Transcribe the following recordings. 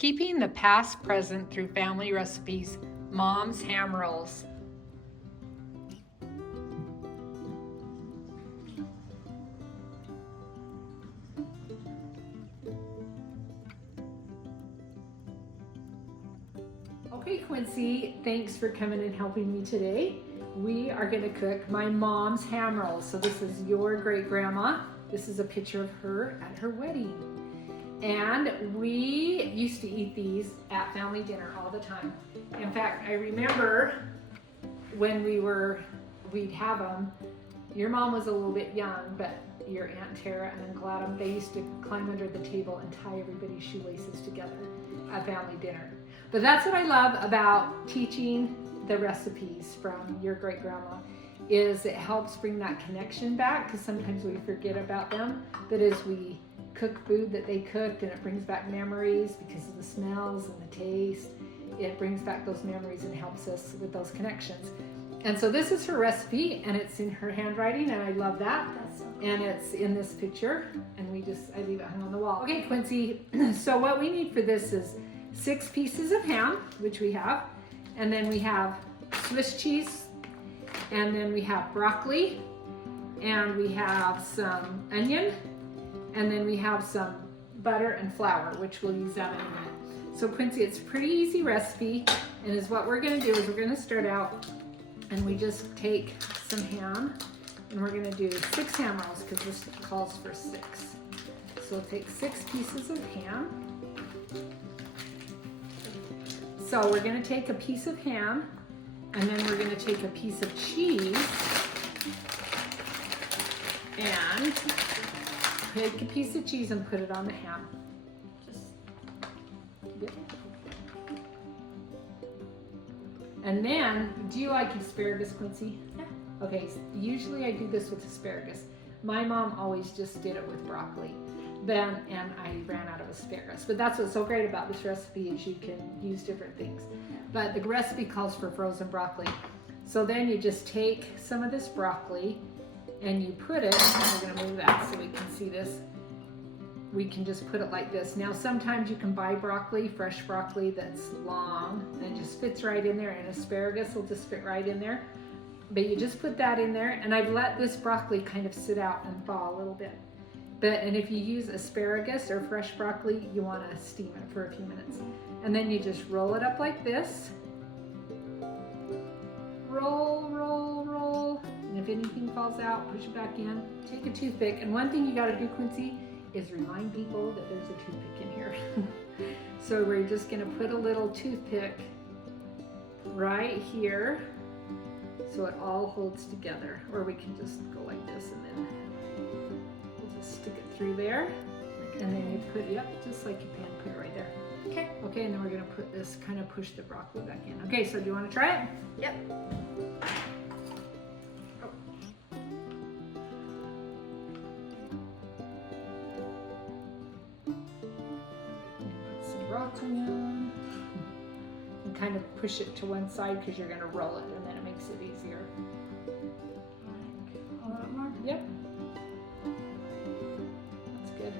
Keeping the past present through family recipes, Mom's Ham Rolls. Okay, Quincy, thanks for coming and helping me today. We are going to cook my mom's ham rolls. So this is your great grandma. This is a picture of her at her wedding. And we used to eat these at family dinner all the time. In fact, I remember when we'd have them. Your mom was a little bit young, but your Aunt Tara and Uncle Adam, they used to climb under the table and tie everybody's shoelaces together at family dinner. But that's what I love about teaching the recipes from your great grandma, is it helps bring that connection back, because sometimes we forget about them. But as we cook food that they cooked, and it brings back memories because of the smells and the taste, it brings back those memories and helps us with those connections. And so this is her recipe, and it's in her handwriting, and I love that. That's so cool. And it's in this picture, and I leave it hung on the wall. Okay, Quincy, so what we need for this is 6 pieces of ham, which we have, and then we have Swiss cheese, and then we have broccoli, and we have some onion, and then we have some butter and flour, which we'll use that in a minute. So Quincy, it's a pretty easy recipe, and is what we're gonna do is we're gonna start out and we just take some ham, and we're gonna do 6 ham rolls because this calls for 6. So we'll take 6 pieces of ham. So we're gonna take a piece of ham, and then we're gonna take a piece of cheese, and take a piece of cheese and put it on the ham. Yep. And then, do you like asparagus, Quincy? Yeah. Okay, so usually I do this with asparagus. My mom always just did it with broccoli. And I ran out of asparagus. But that's what's so great about this recipe, is you can use different things. But the recipe calls for frozen broccoli. So then you just take some of this broccoli and you put it, we're gonna move that so we can see this. We can just put it like this. Now sometimes you can buy broccoli, fresh broccoli that's long, and it just fits right in there, and asparagus will just fit right in there. But you just put that in there, and I've let this broccoli kind of sit out and thaw a little bit. And if you use asparagus or fresh broccoli, you want to steam it for a few minutes. And then you just roll it up like this. Roll, roll, roll. And if anything falls out, push it back in. Take a toothpick. And one thing you got to do, Quincy, is remind people that there's a toothpick in here. So we're just going to put a little toothpick right here so it all holds together. Or we can just go like this, and then stick it through there, and then you put it up just like you can, put it right there. Okay. Okay, and then we're gonna put this, kind of push the broccoli back in. Okay, so do you want to try it? Yep. Oh. Put some broccoli in, and kind of push it to one side because you're gonna roll it, and then it makes it easier. A little bit more? Yep. Good.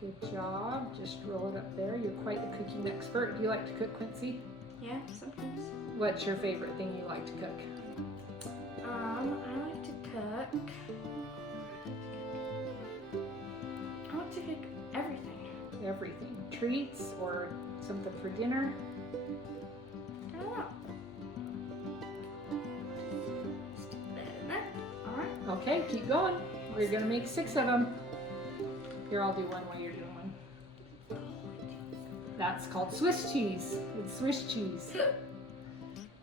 Good job. Just roll it up there. You're quite the cooking expert. Do you like to cook, Quincy? Yeah, sometimes. What's your favorite thing you like to cook? I like to cook. I like to cook everything. Everything. Treats or something for dinner? I don't know. Stick that in there. All right. Okay, keep going. We're going to make 6 of them. Here, I'll do one while you're doing one. That's called Swiss cheese. It's Swiss cheese. It's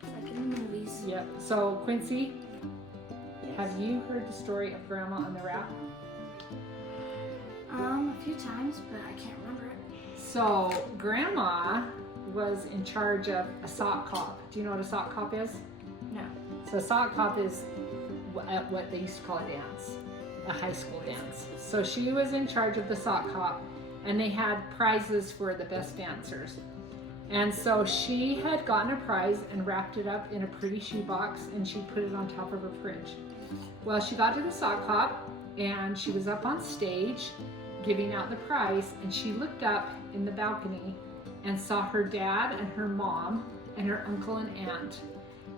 like in the movies. Yep. So, Quincy, Yes. have you heard the story of Grandma on the Wrap? A few times, but I can't remember it. So, Grandma was in charge of a sock hop. Do you know what a sock hop is? No. So, a sock hop is what they used to call a dance, a high school dance. So, she was in charge of the sock hop, and they had prizes for the best dancers. And so she had gotten a prize and wrapped it up in a pretty shoebox, and she put it on top of her fridge. Well, she got to the sock hop, and she was up on stage giving out the prize, and she looked up in the balcony and saw her dad and her mom and her uncle and aunt.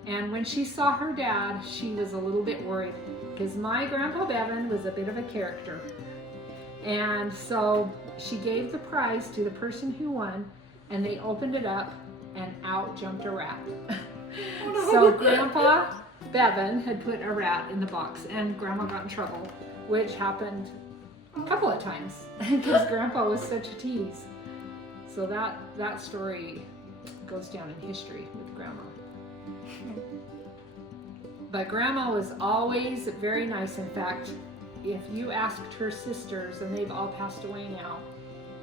And when she saw her dad, she was a little bit worried because my Grandpa Bevan was a bit of a character. And so she gave the prize to the person who won, and they opened it up and out jumped a rat. So Grandpa Bevan had put a rat in the box, and Grandma got in trouble, which happened a couple of times because Grandpa was such a tease. So that story goes down in history with Grandma. But Grandma was always very nice. In fact, if you asked her sisters, and they've all passed away now,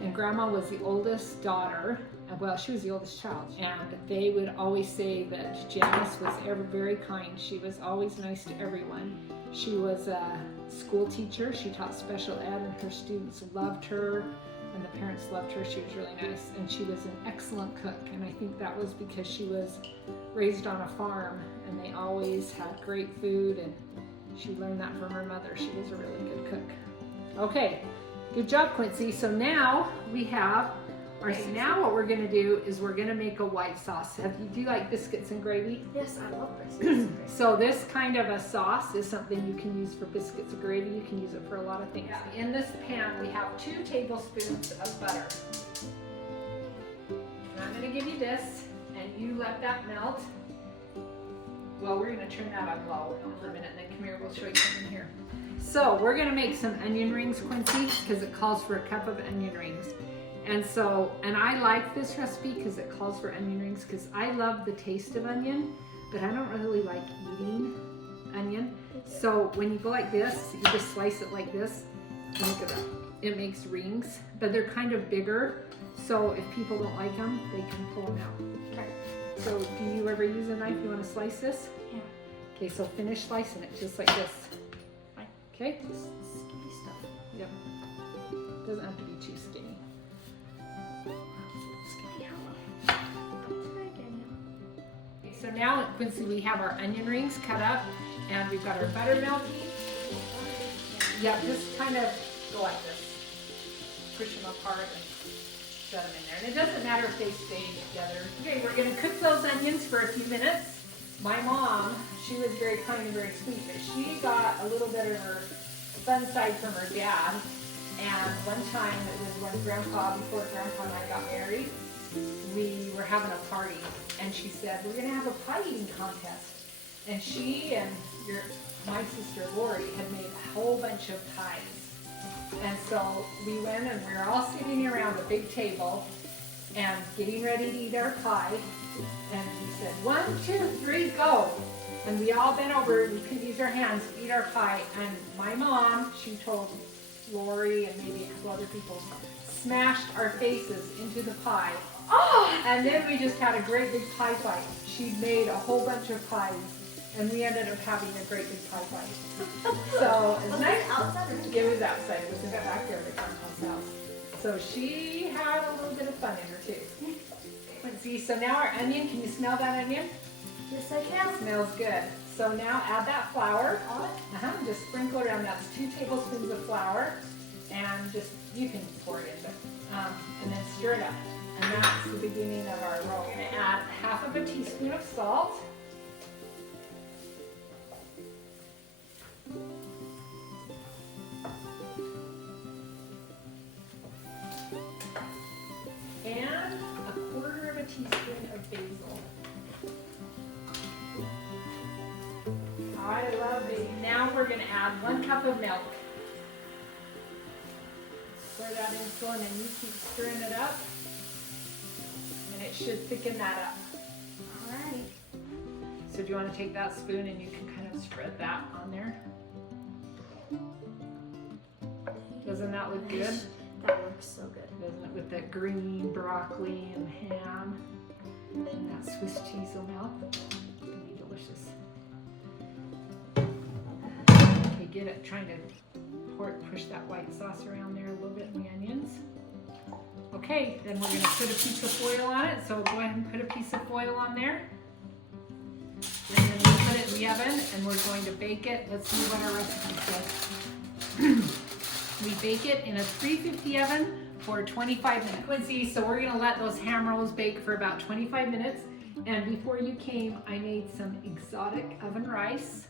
and Grandma was the oldest daughter, well, she was the oldest child, and they would always say that Janice was ever very kind. She was always nice to everyone. She was a school teacher. She taught special ed, and her students loved her, and the parents loved her. She was really nice, and she was an excellent cook, and I think that was because she was raised on a farm, and they always had great food, and she learned that from her mother. She was a really good cook. Okay, good job, Quincee. So now we have now what we're gonna do is we're gonna make a white sauce. Do you like biscuits and gravy? Yes, I love biscuits and gravy. So this kind of a sauce is something you can use for biscuits and gravy. You can use it for a lot of things. Yeah. In this pan, we have 2 tablespoons of butter. And I'm gonna give you this, and you let that melt. Well, we're gonna turn that on low for a minute, and then come here, we'll show you something here. So we're gonna make some onion rings, Quincee, because it calls for a cup of onion rings. And I like this recipe because it calls for onion rings, because I love the taste of onion, but I don't really like eating onion. So when you go like this, you just slice it like this, and look at that. It makes rings, but they're kind of bigger. So if people don't like them, they can pull them out. Okay. So do you ever use a knife? You want to slice this? Yeah. Okay, so finish slicing it just like this. Fine. Okay? Skinny stuff. Yep. Doesn't have to be too skinny. So now, Quincee, we have our onion rings cut up, and we've got our butter melting. Yeah, just kind of go like this. Push them apart and set them in there. And it doesn't matter if they stay together. Okay, we're going to cook those onions for a few minutes. My mom, she was very kind and very sweet, but she got a little bit of her fun side from her dad. And one time, it was when before Grandpa and I got married, we were having a party, and she said, we're going to have a pie eating contest. And she and my sister Lori had made a whole bunch of pies. And so we went, and we were all sitting around a big table and getting ready to eat our pie. And we said, 1, 2, 3, go. And we all bent over, we could use our hands to eat our pie. And my mom, she told Lori and maybe a couple other people, smashed our faces into the pie. Oh! And then we just had a great big pie fight. She made a whole bunch of pies, and we ended up having a great big pie fight. So it's nice. Outside? It was outside. It was in the backyard at Grandpa's house. So she had a little bit of fun in her too. Quincee, so now our onion. Can you smell that onion? Yes, I can. Smells good. So now add that flour. Just sprinkle around. That's 2 tablespoons of flour, and just you can pour it in, but and then stir it up. And that's the beginning of our roll. We're going to add 1/2 teaspoon of salt. And 1/4 teaspoon of basil. I love basil. Now we're going to add 1 cup of milk. Pour that in full, and then you keep stirring it up. And it should thicken that up. Alright. So do you want to take that spoon and you can kind of spread that on there? Doesn't that look good? That looks so good. Doesn't it? With that green broccoli and ham and that Swiss cheese on mouth. It's gonna be delicious. Okay, get it. Trying to push that white sauce around there a little bit in the onions. Okay, then we're going to put a piece of foil on it. So go ahead and put a piece of foil on there. And then we'll put it in the oven, and we're going to bake it. Let's see what our recipe says. We bake it in a 350 oven for 25 minutes. Quincy, so we're gonna let those ham rolls bake for about 25 minutes. And before you came, I made some exotic oven rice.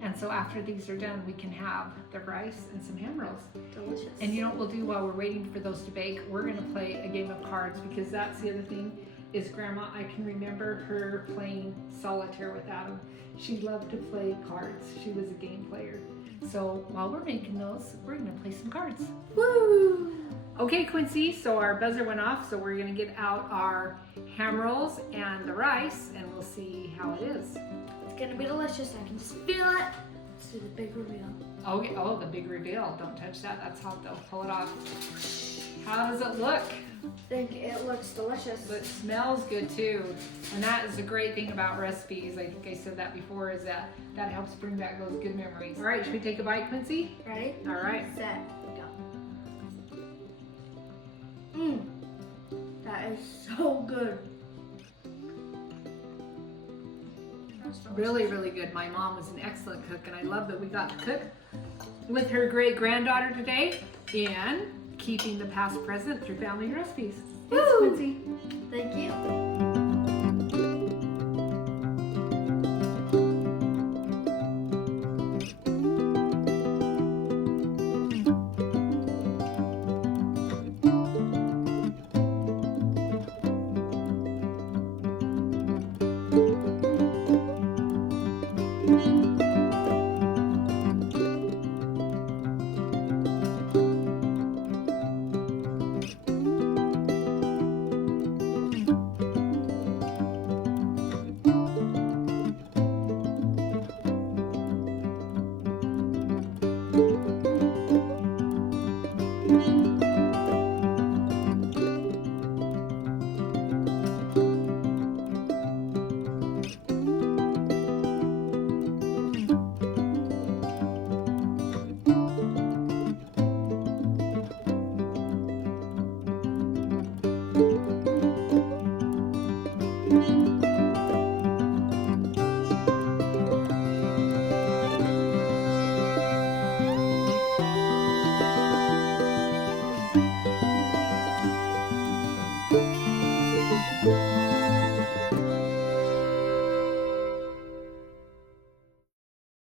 And so after these are done, we can have the rice and some ham rolls. Delicious. And you know what we'll do while we're waiting for those to bake? We're gonna play a game of cards, because that's the other thing is Grandma, I can remember her playing solitaire with Adam. She loved to play cards. She was a game player. So while we're making those, we're gonna play some cards. Woo! Okay, Quincy, so our buzzer went off, so we're gonna get out our ham rolls and the rice, and we'll see how it is. It's gonna be delicious. I can just feel it. Let's do the big reveal. Okay, oh, the big reveal. Don't touch that, that's hot though. Pull it off. How does it look? I think it looks delicious. It smells good too. And that is a great thing about recipes. I think I said that before, is that helps bring back those good memories. All right, should we take a bite, Quincy? Ready? All right. Set. Go. That is so good. Really, really good. My mom was an excellent cook, and I love that we got to cook with her great granddaughter today in Keeping the Past Present through family recipes. Thanks, Woo! Quincy. Thank you.